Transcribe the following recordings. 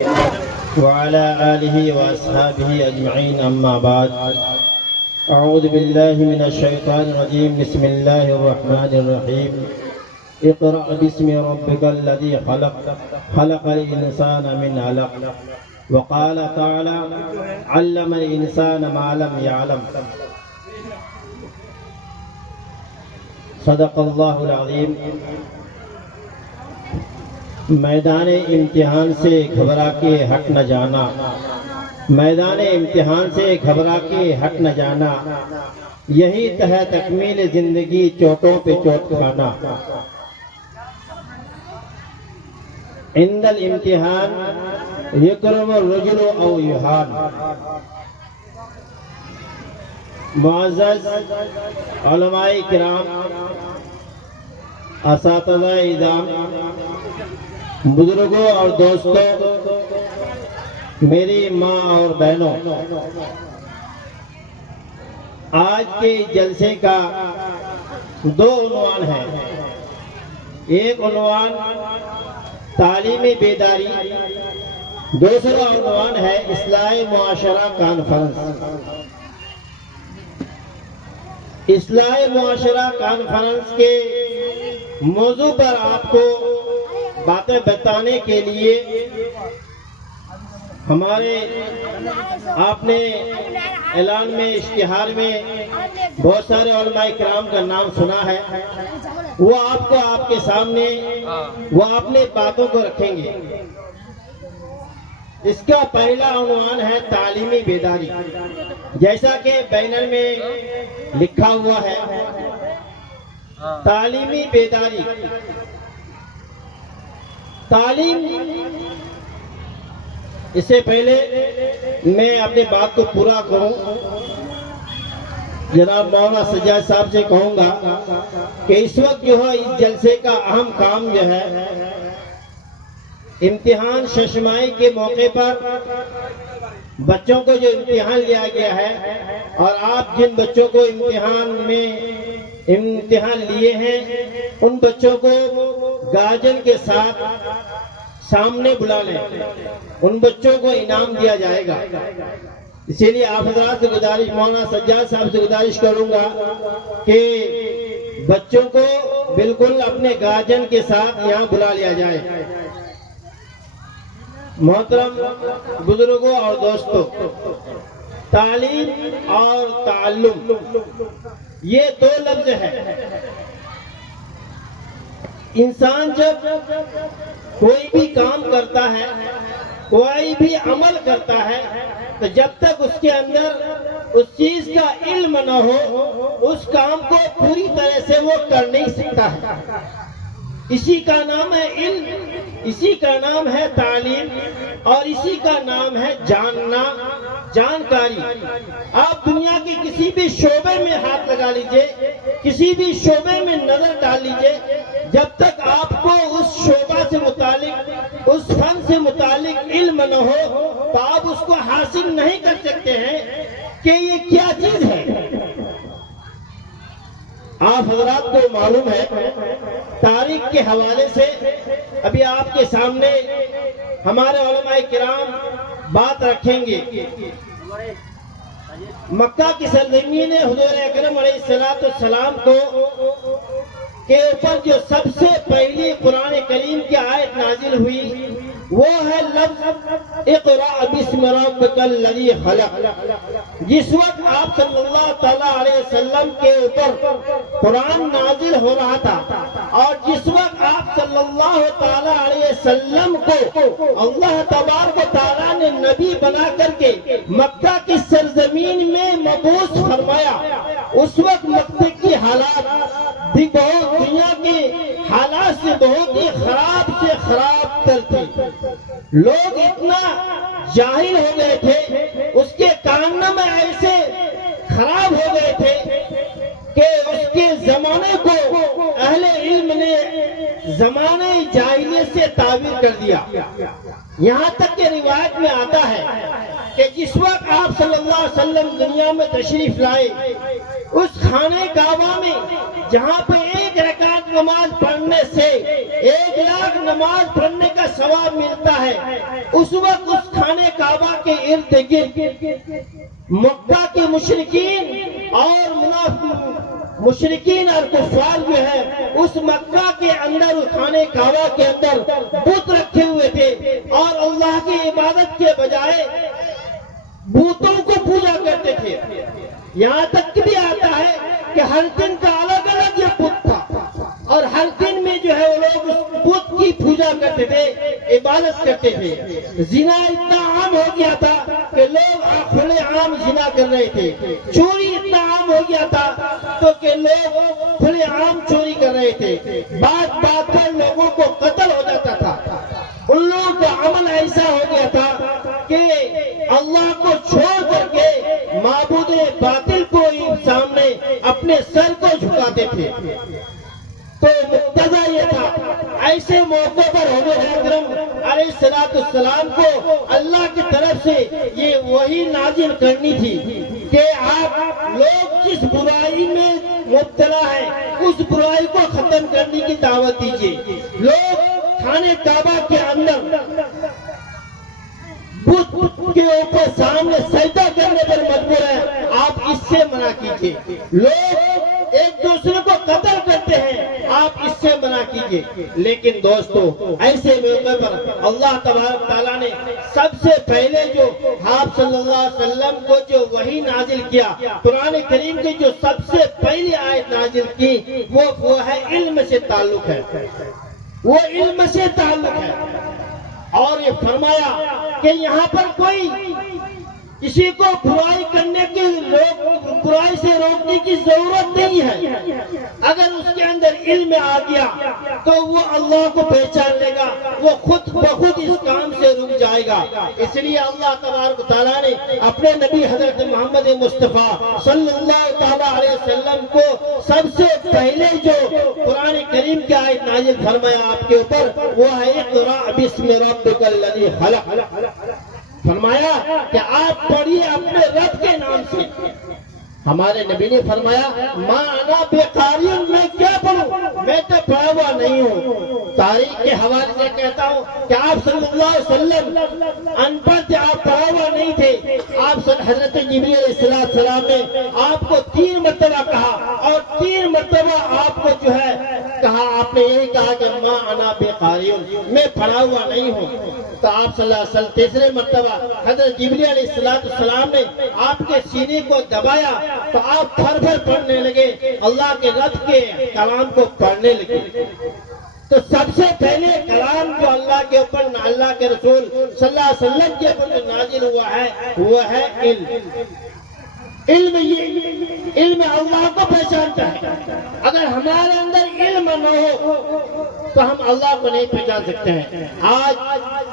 وعلى آله وأصحابه أجمعين أما بعد أعوذ بالله من الشيطان الرجيم بسم الله الرحمن الرحيم اقرأ باسم ربك الذي خلق خلق الإنسان من علق وقال تعالى علم الإنسان ما لم يعلم صدق اللہ العظیم۔ میدان امتحان سے گھبرا کے ہٹ نہ جانا، میدان امتحان سے گھبرا کے ہٹ نہ جانا، یہی تہ تکمیل زندگی چوٹوں پہ چوٹ کھانا۔ عند الامتحان یکرم الرجل او یہان۔ معزز علماء کرام، اساتذہ اعظام، بزرگوں اور دوستوں، میری ماں اور بہنوں، آج کے جلسے کا دو عنوان ہے۔ ایک عنوان تعلیمی بیداری، دوسرا عنوان ہے اصلاح معاشرہ کانفرنس۔ اصلاح معاشرہ کانفرنس کے موضوع پر آپ کو باتیں بتانے کے لیے ہمارے آپ نے اعلان میں، اشتہار میں بہت سارے علماء کرام کا نام سنا ہے، وہ آپ کو آپ کے سامنے وہ اپنے باتوں کو رکھیں گے۔ اس کا پہلا عنوان ہے تعلیمی بیداری، جیسا کہ بینر میں لکھا ہوا ہے تعلیمی بیداری۔ تعلیم، اس سے پہلے میں اپنی بات کو پورا کروں، جناب مولانا سجاد صاحب سے کہوں گا کہ اس وقت جو ہے اس جلسے کا اہم کام جو ہے، امتحان ششمائی کے موقع پر بچوں کو جو امتحان لیا گیا ہے، اور آپ جن بچوں کو امتحان لیے ہیں ان بچوں کو گارجن کے ساتھ سامنے بلا لیں، ان بچوں کو انعام دیا جائے گا۔ اسی لیے آپ حضرات سے گزارش، مولانا سجاد صاحب سے گزارش کروں گا کہ بچوں کو بالکل اپنے گارجن کے ساتھ یہاں بلا لیا جائے۔ محترم بزرگوں اور دوستوں، تعلیم اور تعلم یہ دو لفظ ہیں۔ انسان جب کوئی بھی کام کرتا ہے، کوئی بھی عمل کرتا ہے، تو جب تک اس کے اندر اس چیز کا علم نہ ہو، اس کام کو پوری طرح سے وہ کر نہیں سکتا ہے۔ اسی کا نام ہے علم، اسی کا نام ہے تعلیم، اور اسی کا نام ہے جاننا، جانکاری۔ آپ دنیا کے کسی بھی شعبے میں ہاتھ لگا لیجئے، کسی بھی شعبے میں نظر ڈال لیجئے، جب تک آپ کو اس شعبہ سے متعلق، اس فن سے متعلق علم نہ ہو، تو آپ اس کو حاصل نہیں کر سکتے ہیں کہ یہ کیا چیز ہے۔ آپ حضرات کو معلوم ہے، تاریخ کے حوالے سے ابھی آپ کے سامنے ہمارے علماء کرام بات رکھیں گے۔ مکہ کی سرزمین حضور اکرم علیہ السلام کو کے اوپر جو سب سے پہلی قرآن کریم کی آیت نازل ہوئی، وہ ہے لفظ اقرأ باسم ربک الذی خلق۔ جس وقت آپ صلی اللہ تعالیٰ علیہ وسلم کے اوپر قرآن نازل ہو رہا تھا، اور جس وقت آپ صلی اللہ تعالیٰ علیہ وسلم کو اللہ تبارک و تعالیٰ نے نبی بنا کر کے مکہ کی سرزمین میں مبعوث فرمایا، اس وقت مکہ کی حالات دنیا کے حالات سے بہت ہی خراب سے خراب تر تھی۔ لوگ اتنا جاہل ہو گئے تھے، اس کے کارنامے ایسے خراب ہو گئے تھے کہ اس کے زمانے کو اہل علم نے زمانے جاہلیت سے تعبیر کر دیا۔ یہاں تک کہ روایت میں آتا ہے کہ جس وقت آپ صلی اللہ علیہ وسلم دنیا میں تشریف لائے، اس خانہ کعبہ میں جہاں پہ ایک رکعت نماز پڑھنے سے 1,00,000 نماز پڑھنے کا ثواب ملتا ہے، اس وقت اس خانہ کعبہ کے ارد گرد مکہ کے مشرکین اور کفار جو ہے اس مکہ کے اندر، اس خانہ کعبہ کے اندر بت رکھے ہوئے تھے اور اللہ کی عبادت کے بجائے بتوں کو پوجا کرتے تھے۔ یہاں تک بھی آتا ہے کہ ہر دن کا الگ الگ یہ بت تھا اور ہر دن میں جو ہے وہ لوگ اس بت کی پوجا کرتے تھے، عبادت کرتے تھے۔ زنا اتنا عام ہو گیا تھا کہ لوگ کھلے عام زنا کر رہے تھے، چوری اتنا عام ہو گیا تھا تو کہ لوگ کھلے عام چوری کر رہے تھے، بات بات پر لوگوں کو قتل ہو جاتا تھا۔ ان لوگوں کا عمل ایسا ہو گیا تھا کہ اللہ کو چھوڑ کر کے معبود باطل کو سامنے اپنے سر کو جھکاتے تھے۔ تو مقتضا یہ تھا، ایسے موقع پر حضور اکرم علیہ السلام کو اللہ کی طرف سے یہ وحی نازل کرنی تھی کہ آپ لوگ جس برائی میں مبتلا ہیں اس برائی کو ختم کرنے کی دعوت دیجیے۔ لوگ خانہ کعبہ کے اندر بت کے اوپر سامنے سجدہ کرنے پر مجبور ہے، آپ اس سے منع کیجیے۔ لوگ ایک دوسرے کو قتل کرتے ہیں، آپ اس سے منع کیجیے۔ لیکن دوستو، ایسے موقع پر اللہ تبارک تعالیٰ نے سب سے پہلے جو آپ صلی اللہ علیہ وسلم کو جو وحی نازل کیا، قرآن کریم کی جو سب سے پہلی آیت نازل کی وہ ہے علم سے تعلق ہے، وہ علم سے تعلق ہے۔ اور یہ فرمایا کہ یہاں پر کوئی کسی کو برائی کرنے کی برائی سے روکنے کی ضرورت نہیں ہے۔ اگر اس کے اندر علم آ گیا تو وہ اللہ کو پہچان لے گا، وہ خود بخود اس کام سے رک جائے گا۔ اس لیے اللہ تبارک تعالیٰ نے اپنے نبی حضرت محمد مصطفیٰ صلی اللہ تعالیٰ علیہ وسلم کو سب سے پہلے جو قرآن کریم کی آیت نازل فرمایا آپ کے اوپر، وہ ہے اقرأ بسم ربک الذی خلق۔ فرمایا کہ آپ پڑھیے اپنے رب کے نام سے۔ ہمارے نبی نے فرمایا ما انا بقاری، میں کیا پڑھوں، میں تو پڑھا ہوا نہیں ہوں۔ تاریخ کے حوالے سے کہتا ہوں کہ آپ صلی اللہ علیہ وسلم ان پڑھ تھے، آپ پڑھا ہوا نہیں تھے۔ آپ حضرت جبریل علیہ السلام نے آپ کو 3 مرتبہ کہا اور 3 مرتبہ آپ کو جو ہے کہا، آپ نے یہی کہا کہ ما انا بقاری، میں پڑھا ہوا نہیں ہوں۔ تو آپ صلی اللہ علیہ وسلم تیسرے مرتبہ حضرت جبریل علیہ السلام نے آپ کے سینے کو دبایا تو آپ پھر پڑھنے لگے، اللہ کے رب کے کلام کو پڑھنے لگے۔ تو سب سے پہلے کلام جو اللہ کے اوپر، اللہ کے رسول صلی اللہ علیہ وسلم کے اوپر جو نازل ہوا ہے وہ ہے علم۔ علم اللہ کو پہچانتا ہے۔ اگر ہمارے اندر علم نہ ہو تو ہم اللہ کو نہیں پہچان سکتے ہیں۔ آج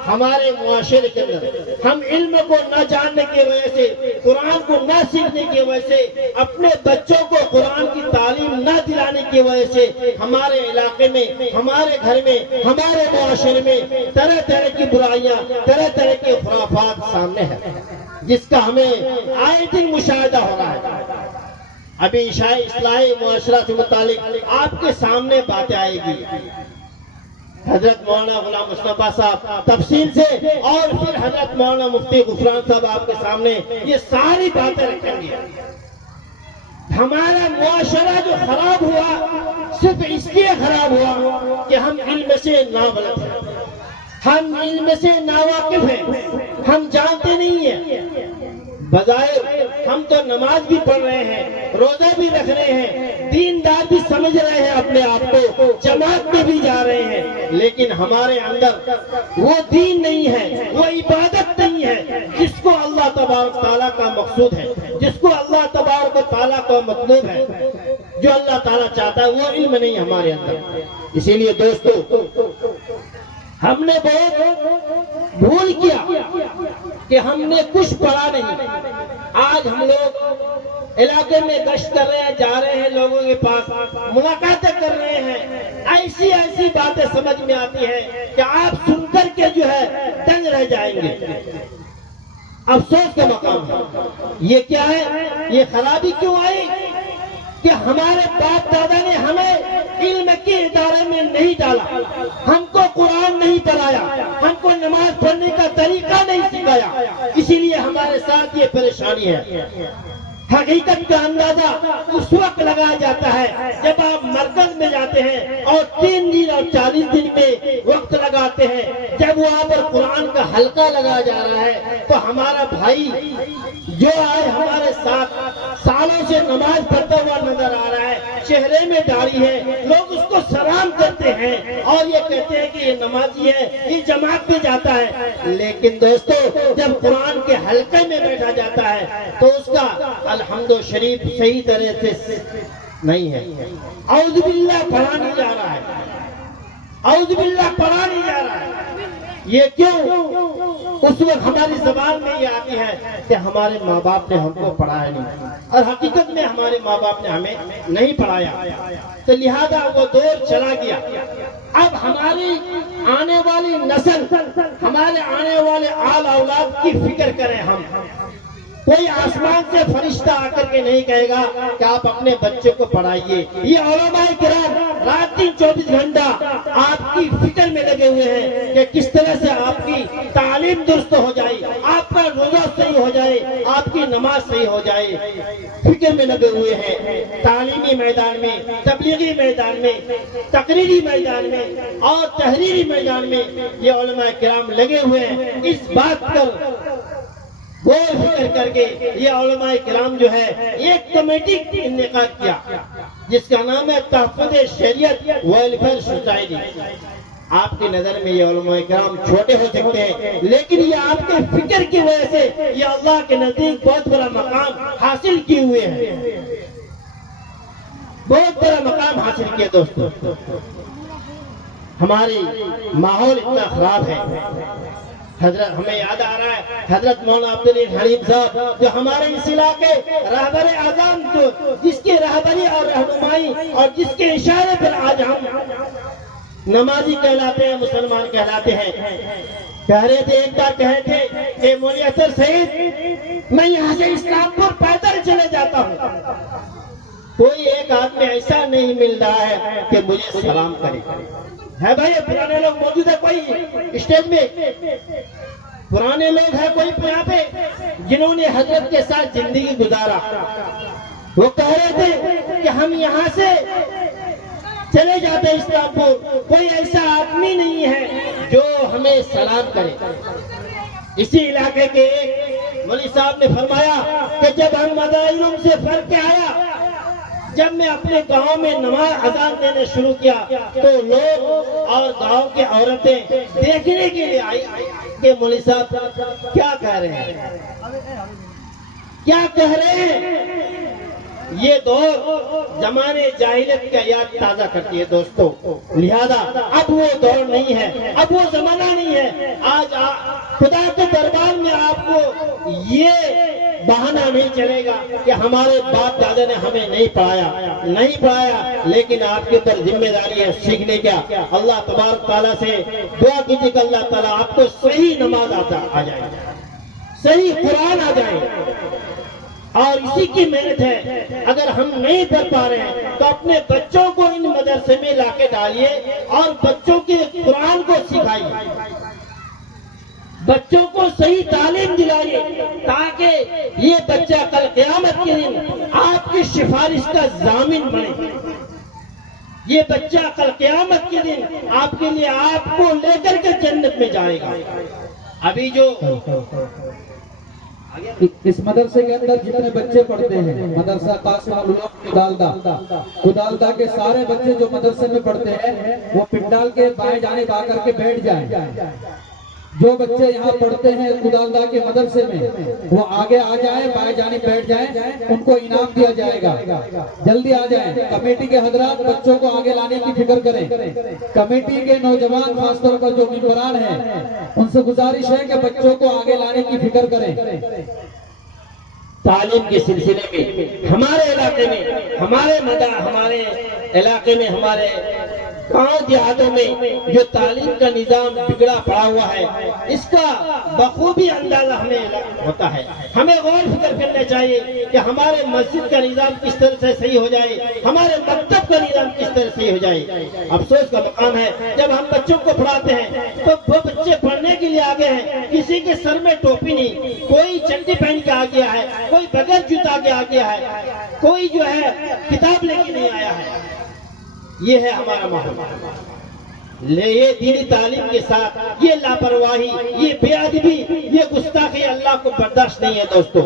ہمارے معاشرے کے اندر ہم علم کو نہ جاننے کی وجہ سے، قرآن کو نہ سیکھنے کی وجہ سے، اپنے بچوں کو قرآن کی تعلیم نہ دلانے کی وجہ سے ہمارے علاقے میں، ہمارے گھر میں، ہمارے معاشرے میں طرح طرح کی برائیاں، طرح طرح کے خرافات سامنے ہیں، جس کا ہمیں آئے دن مشاہدہ ہو رہا ہے۔ ابھی عشاء اصلاحی معاشرہ سے متعلق آپ کے سامنے باتیں آئے گی، حضرت مولانا غلام مصطفیٰ صاحب تفصیل سے، اور پھر حضرت مولانا مفتی غفران صاحب آپ کے سامنے یہ ساری باتیں رکھیں گے۔ ہمارا معاشرہ جو خراب ہوا صرف اس لیے خراب ہوا کہ ہم علم سے نابلد ہیں، ہم علم سے ناواقف ہیں، ہم جانتے نہیں ہیں۔ بظاہر ہم تو نماز بھی پڑھ رہے ہیں، روزہ بھی رکھ رہے ہیں، دیندار بھی سمجھ رہے ہیں اپنے آپ کو، جماعت میں بھی جا رہے ہیں، لیکن ہمارے اندر وہ دین نہیں ہے، وہ عبادت نہیں ہے جس کو اللہ تبارک تعالیٰ کا مقصود ہے، جس کو اللہ تبارک تعالیٰ کا مطلوب ہے، جو اللہ تعالیٰ چاہتا ہے، وہ علم نہیں ہمارے اندر۔ اسی لیے دوستو، ہم نے بہت بھول کیا کہ ہم نے کچھ پڑھا نہیں۔ آج ہم لوگ علاقے میں گشت کر رہے ہیں، جا رہے ہیں لوگوں کے پاس، ملاقاتیں کر رہے ہیں، ایسی باتیں سمجھ میں آتی ہیں کہ آپ سن کر کے جو ہے دنگ رہ جائیں گے۔ افسوس کا مقام ہے۔ یہ کیا ہے؟ یہ خرابی کیوں آئی کہ ہمارے باپ دادا نے ہمیں علم کے ادارے میں نہیں ڈالا، ہم کو قرآن نہیں پڑھایا، ہم کو نماز پڑھنے کا طریقہ نہیں سکھایا، اسی لیے ہمارے ساتھ یہ پریشانی ہے۔ حقیقت کا اندازہ اس وقت لگایا جاتا ہے جب آپ مرکز میں جاتے ہیں اور 3 دن اور 40 دن میں وقت لگاتے ہیں، جب وہاں پر قرآن کا حلقہ لگایا جا رہا ہے تو ہمارا بھائی جو آج ہمارے ساتھ سالوں سے نماز پڑھتا ہوا نظر آ رہا ہے، چہرے میں داڑھی ہے، لوگ اس کو سلام کرتے ہیں اور یہ کہتے ہیں کہ یہ نمازی ہے، یہ جماعت میں جاتا ہے، لیکن دوستو جب قرآن کے حلقے میں بیٹھا جاتا ہے تو اس کا الحمد شریف صحیح طرح سے نہیں ہے، اعوذ باللہ پڑھا نہیں جا رہا ہے، اعوذ باللہ پڑھا نہیں جا رہا ہے۔ یہ کیوں؟ اس وقت ہماری زبان میں یہ آتی ہے کہ ہمارے ماں باپ نے ہم کو پڑھایا نہیں، اور حقیقت میں ہمارے ماں باپ نے ہمیں نہیں پڑھایا، تو لہذا وہ دور چلا گیا۔ اب ہماری آنے والی نسل، ہمارے آنے والے آل اولاد کی فکر کریں ہم۔ کوئی آسمان سے فرشتہ آ کر کے نہیں کہے گا کہ آپ اپنے بچے کو پڑھائیے، یہ علماء کرام رات دن 24 گھنٹہ آپ کی فکر میں لگے ہوئے ہیں کہ کس طرح سے آپ کی تعلیم درست ہو جائے، آپ کا روزہ صحیح ہو جائے، آپ کی نماز صحیح ہو جائے، فکر میں لگے ہوئے ہیں۔ تعلیمی میدان میں، تبلیغی میدان میں، تقریری میدان میں اور تحریری میدان میں یہ علماء کرام لگے ہوئے ہیں۔ اس بات پر غور فکر کر کے یہ علماء کرام جو ہے ایک کمیٹی انعقاد کیا جس کا نام ہے تحفظ شریعت ویلفیئر سوسائٹی۔ آپ کی نظر میں یہ علماء کرام چھوٹے ہو سکتے ہیں، لیکن یہ آپ کے فکر کی وجہ سے یہ اللہ کے نزدیک بہت بڑا مقام حاصل کیے ہوئے ہیں، بہت بڑا مقام حاصل کیا۔ دوستو ہماری ماحول اتنا خراب ہے، حضرت ہمیں یاد آ رہا ہے حضرت مولانا عبدالعزیز حلیم صاحب جو ہمارے اس علاقے رہبر اعظم، جس کی رہبری اور رہنمائی اور جس کے اشارے پر آج ہم نمازی کہلاتے ہیں، مسلمان کہلاتے ہیں، کہہ رہے تھے، ایک بار کہے تھے کہ مولوی اطہر سعید میں یہاں سے اسلام پور پیدل چلے جاتا ہوں، کوئی ایک آدمی ایسا نہیں مل رہا ہے کہ مجھے سلام کرے۔ ہے بھائی پرانے لوگ موجود ہے کوئی اسٹیج میں؟ پرانے لوگ ہیں کوئی یہاں پہ جنہوں نے حضرت کے ساتھ زندگی گزارا؟ وہ کہہ رہے تھے کہ ہم یہاں سے چلے جاتے اسلام پور، کوئی ایسا آدمی نہیں ہے جو ہمیں سلام کرے۔ اسی علاقے کے ایک مولوی صاحب نے فرمایا کہ جب ہم مدائنوں سے پھر کے آیا، جب میں اپنے گاؤں میں نماز اذان دینے شروع کیا تو لوگ اور گاؤں کی عورتیں دیکھنے کے لیے آئی کہ مولوی صاحب کیا کہہ رہے ہیں، کیا کہہ رہے ہیں۔ یہ دور زمانے جاہلیت کا یاد تازہ کرتی ہے دوستو، لہذا اب وہ دور نہیں ہے، اب وہ زمانہ نہیں ہے۔ آج خدا کے دربار میں آپ کو یہ بہانہ نہیں چلے گا کہ ہمارے باپ دادا نے ہمیں نہیں پڑھایا، لیکن آپ کے اوپر ذمہ داری ہے سیکھنے کا۔ اللہ تبارک تعالیٰ سے دعا کیجیے کہ اللہ تعالیٰ آپ کو صحیح نماز آ جائے، صحیح قرآن آ جائے، اور اسی کی محنت ہے۔ اگر ہم نہیں پڑھ پا رہے ہیں تو اپنے بچوں کو ان مدرسے میں لا کے ڈالیے اور بچوں کے قرآن کو سکھائیے، بچوں کو صحیح تعلیم دلائیے، تاکہ یہ بچہ کل قیامت کے دن آپ کی سفارش کا ضامن بنے۔ یہ بچہ کل قیامت کے دن آپ کے لیے آپ کو لے کر کے جنت میں جائے گا۔ ابھی جو اس مدرسے کے اندر جتنے بچے پڑھتے ہیں، مدرسہ قاسم العلوم کدالدہ کے سارے بچے جو مدرسے میں پڑھتے ہیں وہ پنڈال کے بائیں جانب آ کر کے بیٹھ جائیں۔ جو بچے یہاں پڑھتے ہیں کدالدہ کے مدرسے میں وہ آگے آ جائیں، بائیں جانب بیٹھ جائیں، ان کو انعام دیا جائے گا۔ جلدی آ جائیں۔ کمیٹی کے حضرات بچوں کو آگے لانے کی فکر کریں۔ کمیٹی کے نوجوان خاص طور پر جو ممبران ہیں ان سے گزارش ہے کہ بچوں کو آگے لانے کی فکر کریں۔ تعلیم کے سلسلے میں ہمارے علاقے میں، ہمارے علاقے میں ہمارے گاؤں دیہاتوں میں جو تعلیم کا نظام بگڑا پڑا ہوا ہے، اس کا بخوبی اندازہ ہمیں ہوتا ہے۔ ہمیں غور فکر کرنا چاہیے کہ ہمارے مسجد کا نظام کس طرح سے صحیح ہو جائے، ہمارے مکتب کا نظام کس طرح صحیح ہو جائے۔ افسوس کا مقام ہے جب ہم بچوں کو پڑھاتے ہیں تو وہ بچے پڑھنے کے لیے آگے ہیں، کسی کے سر میں ٹوپی نہیں، کوئی چڈی پہن کے آ گیا ہے، کوئی بغیر جوتا کے آ گیا ہے، کوئی جو ہے کتاب لے کے نہیں آیا ہے۔ یہ ہے ہمارا ماحول۔ یہ دینی تعلیم کے ساتھ یہ لاپرواہی، یہ بے ادبی، یہ گستاخی اللہ کو برداشت نہیں ہے دوستو۔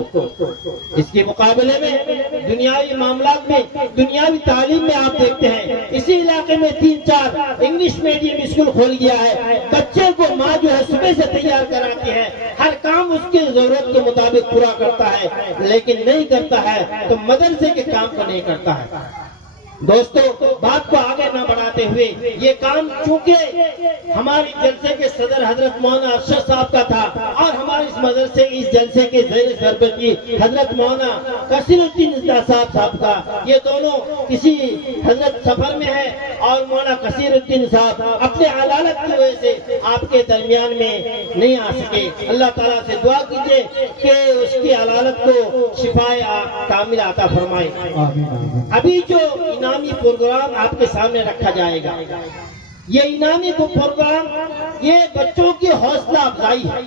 اس کے مقابلے میں دنیاوی معاملات میں، دنیاوی تعلیم میں آپ دیکھتے ہیں اسی علاقے میں 3-4 انگلش میڈیم اسکول کھول گیا ہے۔ بچے کو ماں جو ہے صبح سے تیار کراتی ہے، ہر کام اس کی ضرورت کے مطابق پورا کرتا ہے، لیکن نہیں کرتا ہے تو مدرسے کے کام کو نہیں کرتا ہے۔ دوستو، بات کو آگے نہ بڑھاتے ہوئے، یہ کام چونکہ ہماری جلسے کے صدر حضرت مولانا ارشد صاحب کا تھا اور ہمارے اس مدرسے اس جلسے کے زیر سربراہی حضرت مولانا کثیر الدین صاحب کا، یہ دونوں کسی حضرت سفر میں ہے اور مولانا کثیر الدین صاحب اپنے عدالت کی وجہ سے آپ کے درمیان میں نہیں آ سکے۔ اللہ تعالیٰ سے دعا کیجئے کہ اس کی عدالت کو شفائے کامل عطا فرمائے۔ ابھی جو انعامی پروگرام آپ کے سامنے رکھا جائے گا، یہ انعامی پروگرام یہ بچوں کی حوصلہ افزائی ہے۔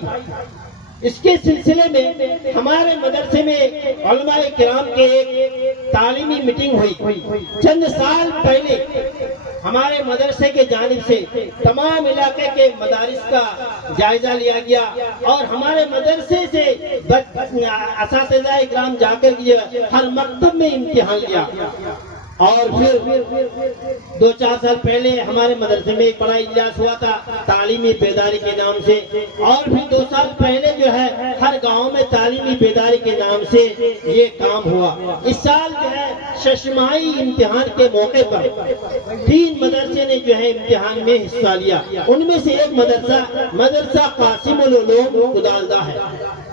اس کے سلسلے میں ہمارے مدرسے میں علماء کرام کے ایک تعلیمی میٹنگ ہوئی۔ چند سال پہلے ہمارے مدرسے کے جانب سے تمام علاقے کے مدارس کا جائزہ لیا گیا اور ہمارے مدرسے سے اساتذہ کرام جا کر ہر مکتب میں امتحان لیا۔ اور پھر 2-4 سال پہلے ہمارے مدرسے میں ایک بڑا اجلاس ہوا تھا تعلیمی بیداری کے نام سے، اور پھر 2 سال پہلے جو ہے ہر گاؤں میں تعلیمی بیداری کے نام سے یہ کام ہوا۔ اس سال جو ہے ششماہی امتحان کے موقع پر 3 مدرسے نے جو ہے امتحان میں حصہ لیا۔ ان میں سے ایک مدرسہ قاسم العلوم کدالدہ ہے،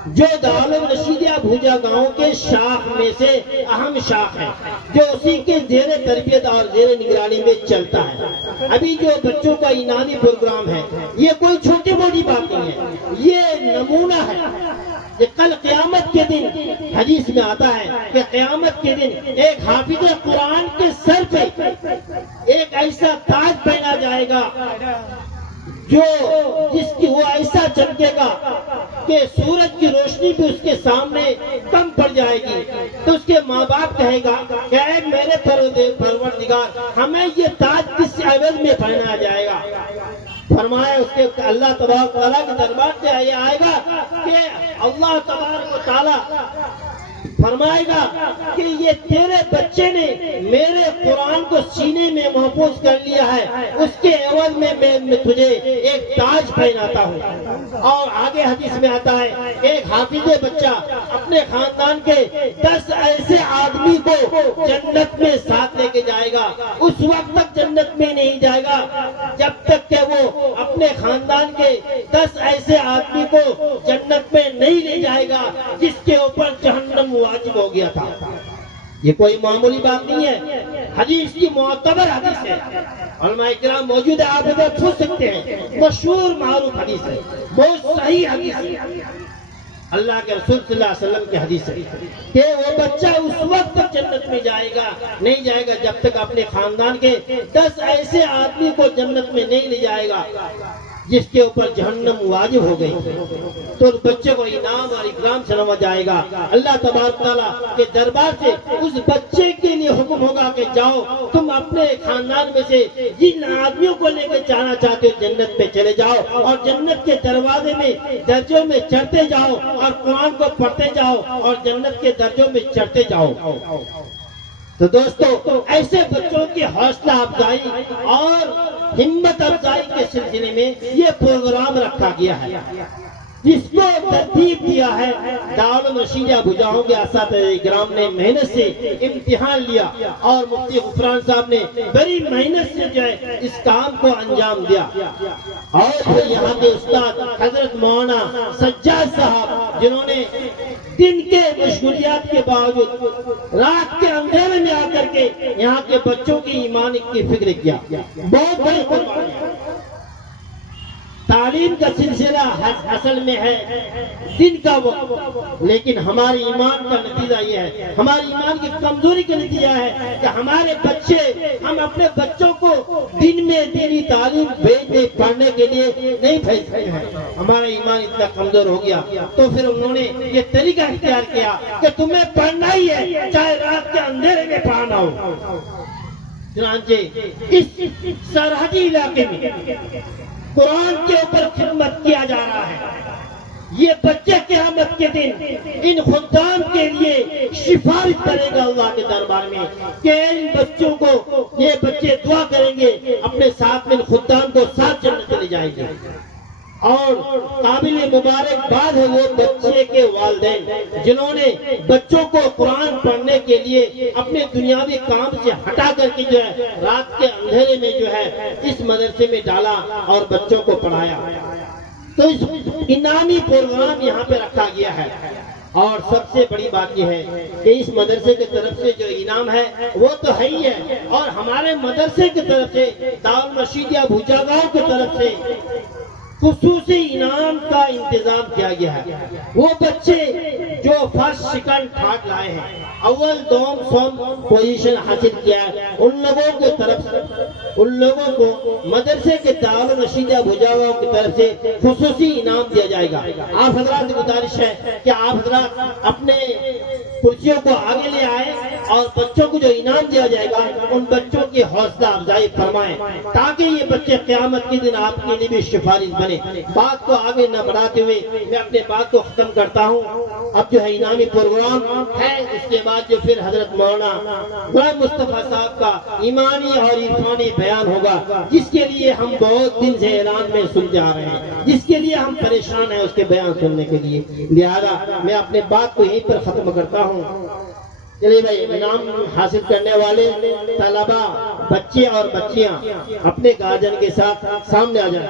جو دارالرشیدیہ بھوجا گاؤں کے شاخ میں سے اہم شاخ ہے، جو اسی کے زیر تربیت اور زیر نگرانی میں چلتا ہے۔ ابھی جو بچوں کا انعامی پروگرام ہے، یہ کوئی چھوٹی موٹی بات نہیں ہے، یہ نمونہ ہے کہ کل قیامت کے دن حدیث میں آتا ہے کہ قیامت کے دن ایک حافظ قرآن کے سر پہ ایک ایسا تاج پہنا جائے گا جس کی وہ ایسا چمکے گا کہ سورج کی روشنی بھی اس کے سامنے کم پڑ جائے گی، تو اس کے ماں باپ کہے گا کہ اے میرے پروردگار، ہمیں یہ تاج کس عوض میں پہنایا جائے گا؟ فرمایا اس کے اللہ تبارک و تعالیٰ کے دربار سے یہ آئے گا کہ اللہ تبارک و تعالیٰ فرمائے گا کہ یہ تیرے بچے نے میرے قرآن کو سینے میں محفوظ کر لیا ہے، اس کے عوض میں میں تجھے ایک تاج پہناتا ہوں۔ اور آگے حدیث میں آتا ہے ایک حافظ بچہ اپنے خاندان کے 10 ایسے آدمی کو جنت میں ساتھ لے کے جائے گا، اس وقت تک جنت میں نہیں جائے گا جب تک کہ وہ اپنے خاندان کے 10 ایسے آدمی کو جنت میں نہیں لے جائے گا جس کے اوپر جہنم واجب ہو گیا تھا۔ یہ کوئی معمولی بات نہیں ہے، حدیث کی معتبر حدیث ہے، علماء کرام موجود ہے، آپ ادھر پوچھ سکتے ہیں، مشہور معروف حدیث ہے، بہت صحیح حدیث ہے، اللہ کے رسول صلی اللہ علیہ وسلم کی حدیث ہے کہ وہ بچہ اس وقت تک جنت میں نہیں جائے گا جب تک اپنے خاندان کے 10 ایسے آدمی کو جنت میں نہیں لے جائے گا جس کے اوپر جہنم واجب ہو گئی، تو اس بچے کو انعام اور اکرام سے نوازا جائے گا۔ اللہ تبارک تعالیٰ کے دربار سے اس بچے کے لیے حکم ہوگا کہ جاؤ تم اپنے خاندان میں سے جن آدمیوں کو لے کے جانا چاہتے ہو جنت پہ چلے جاؤ، اور جنت کے دروازے میں درجوں میں چڑھتے جاؤ اور قرآن کو پڑھتے جاؤ اور جنت کے درجوں میں چڑھتے جاؤ۔ تو دوستو، ایسے بچوں کی حوصلہ افزائی اور ہمت افزائی کے سلسلے میں یہ پروگرام رکھا گیا ہے، جس کو ترتیب دیا ہے دارالرشیدیہ بھوجاؤں کے اساتذہ کرام نے محنت سے امتحان لیا، اور مفتی غفران صاحب نے بڑی محنت سے جو ہے اس کام کو انجام دیا، اور پھر یہاں کے استاد حضرت مولانا سجاد صاحب جنہوں نے دن کے مشغولیات کے باوجود رات کے اندھیرے میں آ کر کے یہاں کے بچوں کی ایمان کی فکر کیا. بہت بڑی قربانی ہے. تعلیم کا سلسلہ اصل میں ہے دن کا وقت، لیکن ہمارے ایمان کا نتیجہ یہ ہے، ہماری ایمان کی کمزوری کا نتیجہ ہے کہ ہمارے بچے، ہم اپنے بچوں کو دن میں دینی تعلیم بھیجنے پڑھنے کے لیے نہیں بھیجتے ہیں. ہمارا ایمان اتنا کمزور ہو گیا تو پھر انہوں نے یہ طریقہ اختیار کیا کہ تمہیں پڑھنا ہی ہے چاہے رات کے اندھیرے میں پڑھنا ہو. چنانچہ اس سرحدی علاقے میں قرآن کے اوپر خدمت کیا جا رہا ہے. یہ بچے قیامت کے دن ان خدام کے لیے سفارش کرے گا اللہ کے دربار میں کہ ان بچوں کو، یہ بچے دعا کریں گے اپنے ساتھ میں خدام کو ساتھ جنت چلے جائیں گے. اور قابل مبارکباد ہے وہ بچے کے والدین جنہوں نے بچوں کو قرآن پڑھنے کے لیے اپنے دنیاوی کام سے ہٹا کر کے جو ہے رات کے اندھیرے میں جو ہے اس مدرسے میں ڈالا اور بچوں کو پڑھایا. تو اس انعامی پروگرام یہاں پہ رکھا گیا ہے. اور سب سے بڑی بات یہ ہے کہ اس مدرسے کی طرف سے جو انعام ہے وہ تو ہے ہی ہے، اور ہمارے مدرسے کی طرف سے دارالرشیدیہ بھوجاگاؤں کی طرف سے خصوصی انعام کا انتظام کیا گیا ہے. وہ بچے جو فرسٹ سیکنڈ تھرڈ لائے ہیں، اول دوم سوم پوزیشن حاصل کیا ہے، ان لوگوں کی طرف سے، ان لوگوں کو مدرسے کے دارالرشیدیہ بھوجاگاؤں کی طرف سے خصوصی انعام دیا جائے گا. آپ حضرات کی گزارش ہے کہ آپ حضرات اپنے کرسیوں کو آگے لے آئے اور بچوں کو جو انعام دیا جائے گا ان بچوں کی حوصلہ افزائی فرمائیں تاکہ یہ بچے قیامت کے دن آپ کے لیے بھی سفارش بنے. بات کو آگے نہ بڑھاتے ہوئے میں اپنے بات کو ختم کرتا ہوں. اب جو ہے انعامی پروگرام ہے، اس کے بعد جو پھر حضرت مولانا غلام مصطفیٰ صاحب کا ایمانی اور عرفانی بیان ہوگا، جس کے لیے ہم بہت دن سے اعلان میں سنتے آ رہے ہیں، جس کے لیے ہم پریشان ہیں اس کے بیان سننے کے لیے. لہذا میں اپنے بات کو یہیں پر ختم کرتا ہوں. چلیے بھائی، انعام حاصل کرنے والے طلبہ، بچے اور بچیاں اپنے گارجن کے ساتھ سامنے آ جائیں.